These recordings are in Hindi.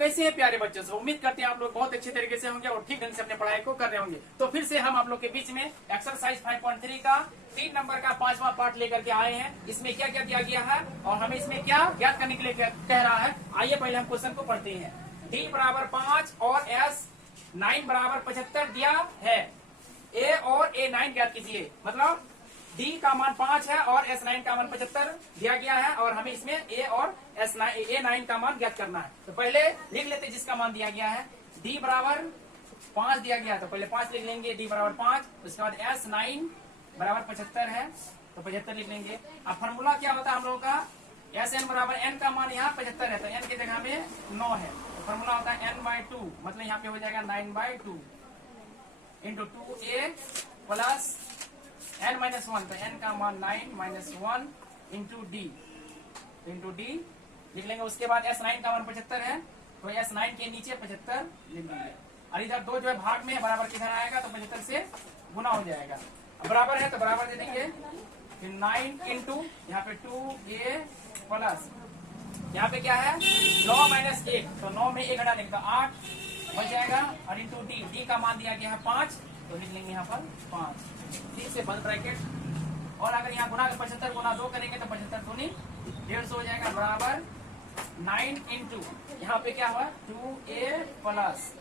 कैसे हैं प्यारे बच्चों से? उम्मीद करते हैं आप लोग बहुत अच्छे तरीके से होंगे और ठीक ढंग से अपने पढ़ाई को कर रहे होंगे। तो फिर से हम आप लोग के बीच में एक्सरसाइज 5.3 का 3 नंबर का 5वां पार्ट लेकर के आए हैं। इसमें क्या क्या दिया गया है और हमें इसमें क्या ज्ञात करने के लिए कह रहा है, आइए पहले हम क्वेश्चन को पढ़ते हैं। डी बराबर 5 और एस 9 बराबर 75 दिया है। ए और ए 9 ज्ञात कीजिए। मतलब डी का मान 5 है और एस 9 का मान 75 दिया गया है और हमें इसमें ए और ए 9 का मान ज्ञात करना है। तो पहले लिख लेते हैं जिसका मान दिया गया है। डी बराबर 5 दिया गया है तो पहले 5 लिख लेंगे। डी बराबर 5, उसके बाद एस 9 बराबर 75 है तो 75 लिख लेंगे। अब फॉर्मूला क्या होता है हम लोगों का? एस एन बराबर एन का मान यहाँ 75 है तो एन की जगह में 9 है तो फॉर्मूला होता है n/2, मतलब यहाँ पे हो जाएगा 9/2 इंटू 2a प्लस n-1, तो n का मान 9-1 इंटू डी लिख लेंगे। उसके बाद S9 का मान 75 है तो S9 के नीचे 75 लिख लेंगे। और इधर 2 जो है भाग में बराबर किधर आएगा तो 75 से गुना हो जाएगा। अब बराबर है तो बराबर दे देंगे। फिर 9 इंटू यहाँ पे 2a प्लस यहाँ पे क्या है 9 - 1, तो 9 में 1 घटा लेंगे तो 8 बच जाएगा। और इंटू डी का मान दिया गया है 5 तो लिख लेंगे यहाँ पर 5, ठीक से बंद ब्रैकेट। और अगर यहाँ गुना 75 गुना 2 करेंगे तो 75 दूनी 150 हो जाएगा बराबर 9 इंटू यहाँ पे क्या हुआ 2a प्लस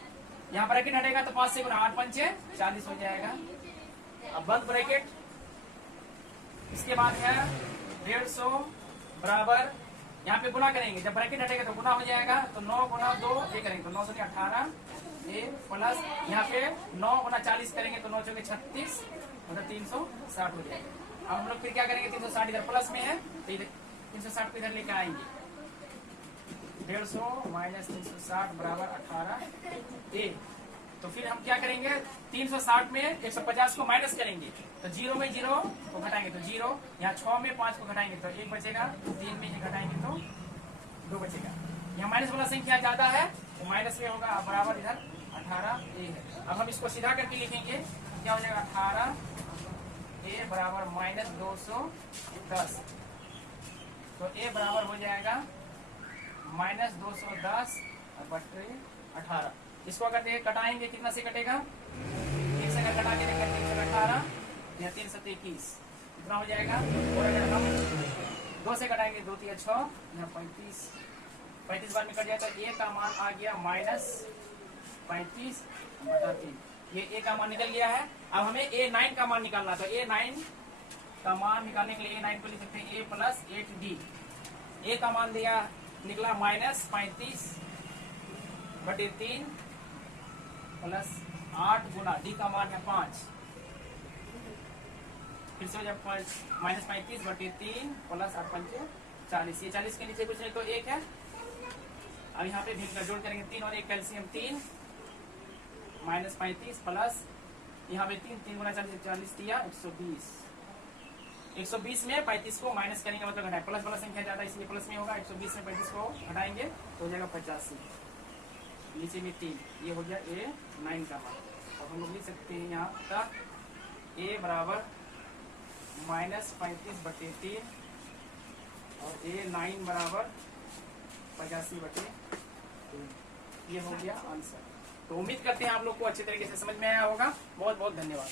यहाँ ब्रैकेट हटेगा तो 5 से गुना 8 पंचे 40 हो जाएगा। अब बंद ब्रैकेट। इसके बाद है 150 बराबर यहाँ पे गुना करेंगे, जब ब्रैकेट हटेगा तो गुना हो जाएगा तो 9 गुना 2 ये करेंगे तो 9 से 18 ए प्लस यहाँ पे 9 गुना 40 करेंगे तो 9 चौके 36 मतलब 360 हो जाएगा। अब हम लोग फिर क्या करेंगे 360 इधर प्लस में है तो 360 को इधर लेकर आएंगे। 150 माइनस 360 बराबर 18 ए। तो फिर हम क्या करेंगे 360 में 150 को माइनस करेंगे तो 0 में 0 को घटाएंगे तो 0, यहाँ 6 में 5 को घटाएंगे तो 1 बचेगा, 3 में 1 घटाएंगे तो 2 बचेगा। यहाँ माइनस वाला संख्या ज्यादा है तो माइनस में होगा बराबर इधर 18 ए है। अब हम इसको सीधा करके लिखेंगे क्या हो जाएगा 18 ए बराबर माइनस 210, तो ए बराबर हो जाएगा माइनस 210 बटे 18। इसको अगर कटाएंगे कितना से कटेगा 1 से अगर कटा के देखें 318 या 3 7 21 कितना हो जाएगा। और अगर हम 2 से कटाएंगे 2 3 6 यहाँ 35 बार में कट जाए तो ए का मान आ गया माइनस 35 बटा 3। ये ए का मान निकल गया है। अब हमें A9 का मान निकालना तो A9 का मान निकालने के लिए A9 को लिख सकते हैं a प्लस 8d। ए का मान दिया निकला माइनस 35 बटे 3 प्लस 8 गुना डी का मान है 5, फिर से हो जाए माइनस 35 बटे 3 प्लस 8 पंचे 40। ये 40 के नीचे कुछ नहीं तो 1 है। अब यहाँ पे भिन्न जोड़ करेंगे 3 और 1 कैल्सियम 3 माइनस 35 प्लस यहाँ पे 3 गुना 40 दिया 120 में 35 को माइनस करने का मतलब घटाए, प्लस वाला संख्या ज्यादा इसलिए प्लस में होगा। 120 में 35 को घटाएंगे तो हो जाएगा 85, नीचे में 3, ये हो गया A9 का मान। और हम लोग लिख सकते हैं यहाँ तक A बराबर माइनस 35 बटे 3 और A9 बराबर 85 बटे 3। ये हो गया आंसर। तो उम्मीद करते हैं आप लोग को अच्छे तरीके से समझ में आया होगा। बहुत बहुत धन्यवाद।